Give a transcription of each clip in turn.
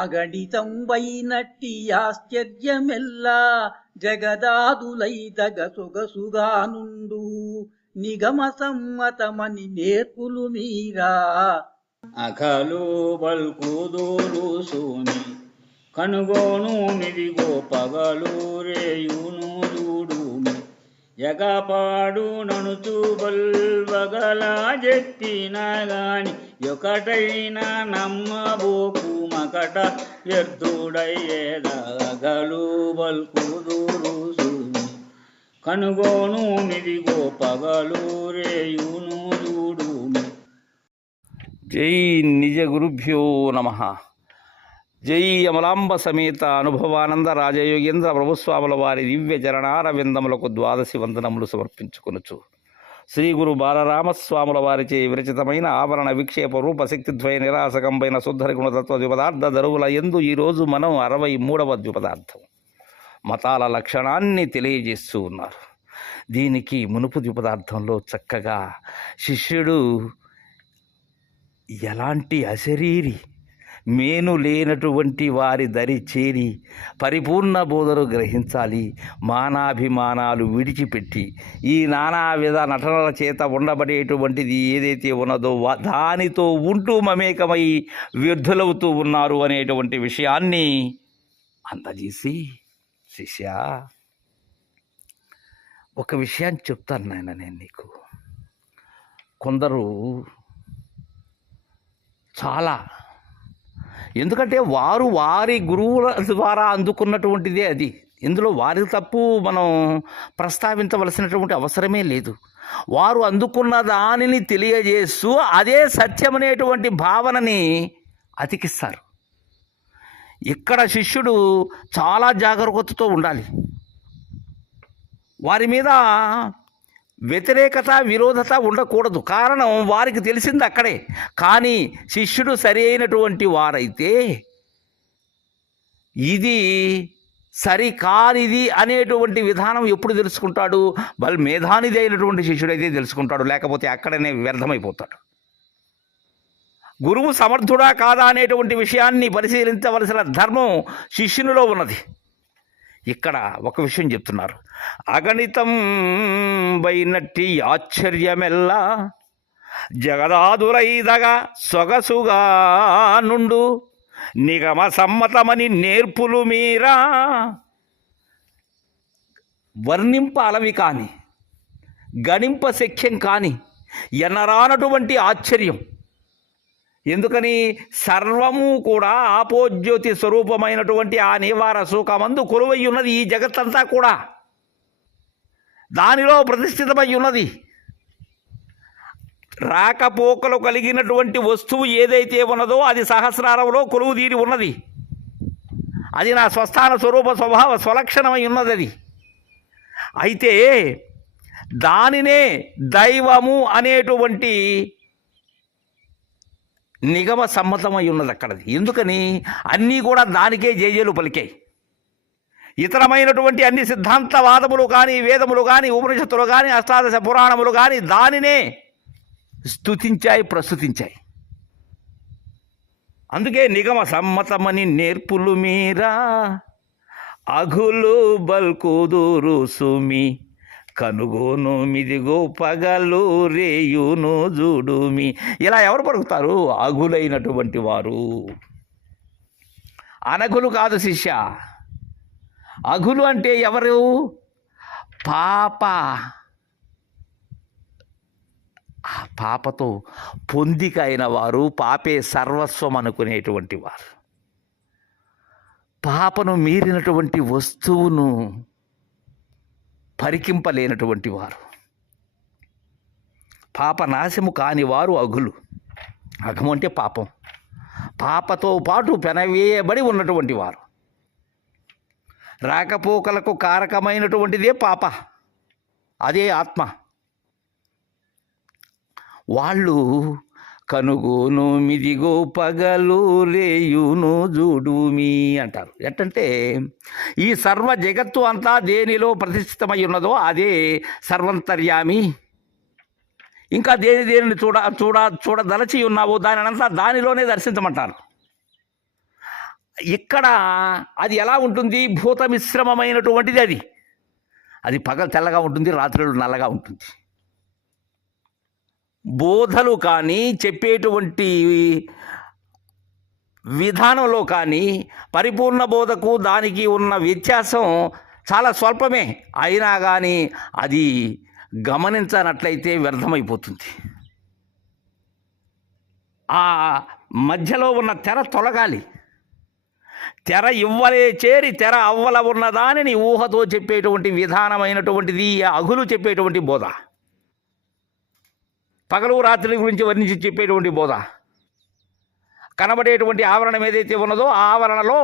అగణితంబైనట్టి ఆశ్చర్యమెల్లా జగదాదులైదగ సొగసుగానుండు నిగమ సమ్మతమని నేర్పులు మీరా అఖలు బల్కుదూరు సూని కనుగోను నిదిగో పగలు రేయును చూడుమి ఎగపాడు ననుచు బల్వగల జెత్తిన గాని ఒకటైనా నమ్మబోకు మకట వ్యర్థుడయ్యేదగలు బల్కుదూరు సూని కనుగోను నిదిగో పగలు రేయును చూడుమి. జై నిజ గురుభ్యో నమః. జై అమలాంబ సమేత అనుభవానంద రాజయోగేంద్ర ప్రభుస్వాముల వారి దివ్య చరణారవిందములకు ద్వాదశి వందనములు సమర్పించుకొనుచు శ్రీ గురు బాలరామస్వాముల వారిచే విరచితమైన ఆవరణ విక్షేప రూపశక్తిద్వయ నిరాసకంపైన శుద్ధ గుణతత్వ ద్విపదార్థ దరువుల యందు ఈరోజు మనం 63వ ద్విపదార్థం మతాల లక్షణాన్ని తెలియజేస్తూ ఉన్నారు. దీనికి మునుపు ద్విపదార్థంలో చక్కగా శిష్యుడు ఎలాంటి అశరీరి మేను లేనటువంటి వారి దరి చేరి పరిపూర్ణ బోధను గ్రహించాలి, మానాభిమానాలు విడిచిపెట్టి ఈ నానావిధ నటనల చేత ఉండబడేటువంటిది ఏదైతే ఉన్నదో దానితో ఉంటూ మమేకమై వ్యర్థులవుతూ ఉన్నారు అనేటువంటి విషయాన్ని అందజేసి, శిష్య ఒక విషయాన్ని చెప్తాను నాయన నేను నీకు. కొందరు చాలా, ఎందుకంటే వారు వారి గురువుల ద్వారా అందుకున్నటువంటిదే అది. ఇందులో వారి తప్పు మనం ప్రస్తావించవలసినటువంటి అవసరమే లేదు. వారు అందుకున్న దానిని తెలియజేస్తూ అదే సత్యమనేటువంటి భావనని అతికిస్తారు. ఇక్కడ శిష్యుడు చాలా జాగరూకతతో ఉండాలి. వారి మీద వ్యతిరేకత విరోధత ఉండకూడదు. కారణం వారికి తెలిసింది అక్కడే. కానీ శిష్యుడు సరి అయినటువంటి వారైతే ఇది సరి కానిది అనేటువంటి విధానం ఎప్పుడు తెలుసుకుంటాడు? వాళ్ళు మేధానిది అయినటువంటి శిష్యుడైతే తెలుసుకుంటాడు, లేకపోతే అక్కడనే వ్యర్థమైపోతాడు. గురువు సమర్థుడా కాదా అనేటువంటి విషయాన్ని పరిశీలించవలసిన ధర్మం శిష్యునిలో ఉన్నది. ఇక్కడ ఒక విషయం చెప్తున్నారు. అగణితం వైనట్టి ఆశ్చర్యమెల్లా జగదాదురైదగా సొగసుగా నుండు నిగమ సమ్మతమని నేర్పులు మీరా. వర్ణింప అలవి కాని, గణింప శక్యం కాని ఎన్నరానటువంటి ఆశ్చర్యం. ఎందుకని? సర్వము కూడా ఆపోజ్యోతి స్వరూపమైనటువంటి ఆ నివార సుఖమందు కొలువై ఉన్నది ఈ జగత్తంతా కూడా. దానిలో ప్రతిష్ఠితమై ఉన్నది. రాకపోకలు కలిగినటువంటి వస్తువు ఏదైతే ఉన్నదో అది సహస్రారంలో కొలువు తీరి ఉన్నది. అది నా స్వస్థాన స్వరూప స్వభావ స్వలక్షణమై ఉన్నది అది. అయితే దానినే దైవము అనేటువంటి నిగమ సమ్మతమై ఉన్నది అక్కడది. ఎందుకని? అన్నీ కూడా దానికే జేజేలు పలికాయి. ఇతరమైనటువంటి అన్ని సిద్ధాంతవాదములు కానీ, వేదములు కానీ, ఉపనిషత్తులు కానీ, అష్టాదశ పురాణములు కానీ దానినే స్తుతించాయి, ప్రస్తుతించాయి. అందుకే నిగమ సమ్మతమని నేర్పులు మీరా అఘులు బల్కుదురు సుమి కనుగోను మిదిగో పగలు రేయును జుడుమి. ఇలా ఎవరు పలుకుతారు? అఘులైనటువంటి వారు. అనఘులు కాదు శిష్య. అఘులు అంటే ఎవరు? పాప. ఆ పాపతో పొందిక అయిన వారు, పాపే సర్వస్వం అనుకునేటువంటి వారు. పాపను మీరినటువంటి వస్తువును పరికింపలేనటువంటి వారు, పాపనాశము కాని వారు అఘులు. అఘము అంటే పాపం. పాపతో పాటు పెనవేయబడి ఉన్నటువంటి వారు. రాకపోకలకు కారకమైనటువంటిదే పాప, అదే ఆత్మ. వాళ్ళు కనుగోను మిదిగో పగలు రేయును జుడుమి అంటారు. ఎట్టంటే ఈ సర్వ జగత్తు అంతా దేనిలో ప్రతిష్ఠితమై ఉన్నదో అదే సర్వంతర్యామి. ఇంకా దేనిని చూడదలచి ఉన్నావో దానినంతా దానిలోనే దర్శించమంటారు. ఇక్కడ అది ఎలా ఉంటుంది? భూత మిశ్రమమైనటువంటిది అది. అది పగలు తెల్లగా ఉంటుంది, రాత్రులు నల్లగా ఉంటుంది. బోధలు కానీ చెప్పేటువంటి విధానంలో కానీ పరిపూర్ణ బోధకు దానికి ఉన్న వ్యత్యాసం చాలా స్వల్పమే. అయినా కానీ అది గమనించనట్లయితే వ్యర్థమైపోతుంది. ఆ మధ్యలో ఉన్న తెర తొలగాలి. తెర ఇవ్వలే చేరి తెర అవ్వల ఉన్న దానిని ఊహతో చెప్పేటువంటి విధానమైనటువంటిది అగులు చెప్పేటువంటి బోధ. పగలు రాత్రి గురించి వర్ణించి చెప్పేటువంటి బోధ. కనబడేటువంటి ఆవరణం ఏదైతే ఉన్నదో ఆ ఆవరణలో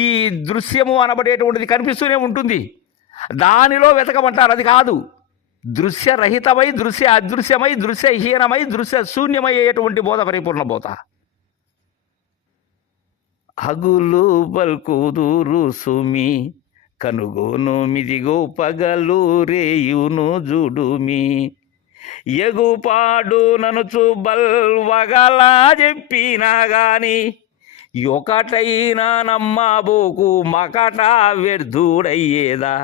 ఈ దృశ్యము అనబడేటువంటిది కనిపిస్తూనే ఉంటుంది. దానిలో వెతకమంటారు. అది కాదు. దృశ్యరహితమై, దృశ్య అదృశ్యమై, దృశ్యహీనమై, దృశ్య శూన్యమయ్యేటువంటి బోధ పరిపూర్ణ బోధ. హగులు బల్కుదురు సుమి కనుగోను మిదిగో పగలు రేయును జుడుమి ఎగుపాడు ననుచు బల్వగలా చెప్పినా గాని ఒకటైనా నమ్మబోకు మకట వ్యర్థుడయ్యేదా.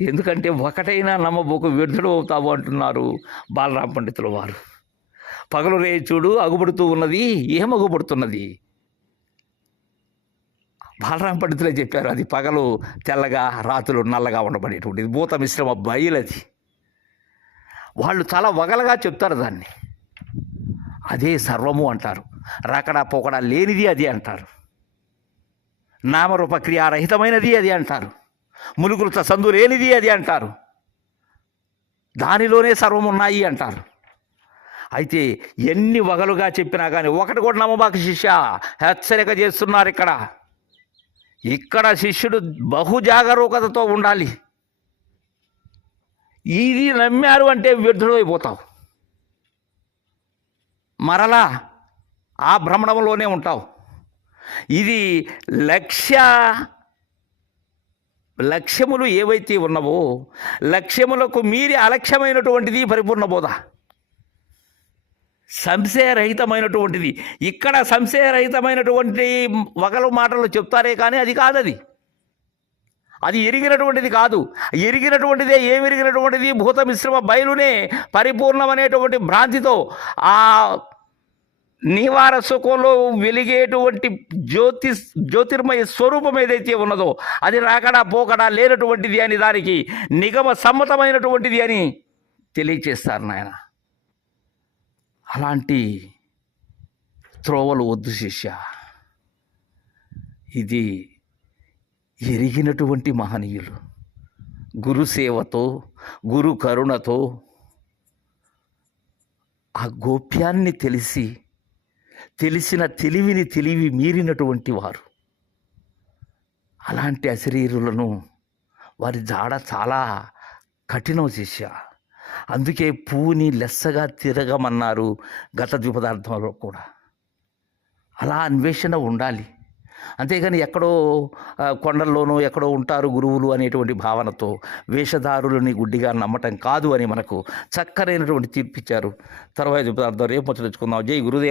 ఎందుకంటే ఒకటైనా నమ్మబోకు వ్యర్థుడు అవుతావు అంటున్నారు బాలరామ పండితుల వారు. పగలు రే చూడు అగుపడుతూ ఉన్నది. ఏం అగుపడుతున్నది? బాలరామ పండితులే చెప్పారు. అది పగలు తెల్లగా, రాత్రులు నల్లగా ఉండబడేటువంటిది భూత మిశ్రమ బయలది. వాళ్ళు చాలా వగలగా చెప్తారు దాన్ని. అదే సర్వము అంటారు. రాకడా పోకడా లేనిది అది అంటారు. నామరూప క్రియారహితమైనది అది అంటారు. ములుగులత సందు లేనిది అది అంటారు. దానిలోనే సర్వం ఉన్నాయి అంటారు. అయితే ఎన్ని వగలుగా చెప్పినా కానీ ఒకటి కూడా నమ్మబాకు శిష్య, హెచ్చరిక చేస్తున్నారు. ఇక్కడ శిష్యుడు బహు జాగరూకతతో ఉండాలి. ఇది నమ్మారు అంటే వ్యర్థుడు అయిపోతావు. మరలా ఆ భ్రమణంలోనే ఉంటావు. ఇది లక్ష్యములు ఏవైతే ఉన్నవో లక్ష్యములకు మీరి అలక్ష్యమైనటువంటిది పరిపూర్ణ బోధ. సంశయరహితమైనటువంటిది. ఇక్కడ సంశయరహితమైనటువంటి వగలు మాటలు చెప్తారే కానీ అది కాదది. అది ఎరిగినటువంటిది కాదు. ఎరిగినటువంటిదే. ఏమెరిగినటువంటిది? భూత మిశ్రమ బయలునే పరిపూర్ణమనేటువంటి భ్రాంతితో ఆ నివార సుఖంలో వెలిగేటువంటి జ్యోతిర్మయ స్వరూపం ఏదైతే ఉన్నదో అది రాకడా పోకడా లేనటువంటిది అని, దానికి నిగమ సమ్మతమైనటువంటిది అని తెలియచేస్తారు నాయన. అలాంటి త్రోవలు వద్దు శిష్య. ఇది ఎరిగినటువంటి మహనీయులు గురు సేవతో, గురు కరుణతో ఆ గోప్యాన్ని తెలిసిన తెలివి మీరినటువంటి వారు. అలాంటి అశరీరులను వారి జాడ చాలా కఠినం శిష్య. అందుకే పువ్వుని లెస్సగా తిరగమన్నారు గత ద్విపదార్థంలో కూడా. అలా అన్వేషణ ఉండాలి. అంతేగాని ఎక్కడో కొండల్లోనూ ఎక్కడో ఉంటారు గురువులు అనేటువంటి భావనతో వేషధారులని గుడ్డిగా నమ్మటం కాదు అని మనకు చక్కనైనటువంటి తీర్పిచ్చారు. తర్వాత ద్విపదార్థం రేపు తెచ్చుకుందాం. జై గురుదేవ.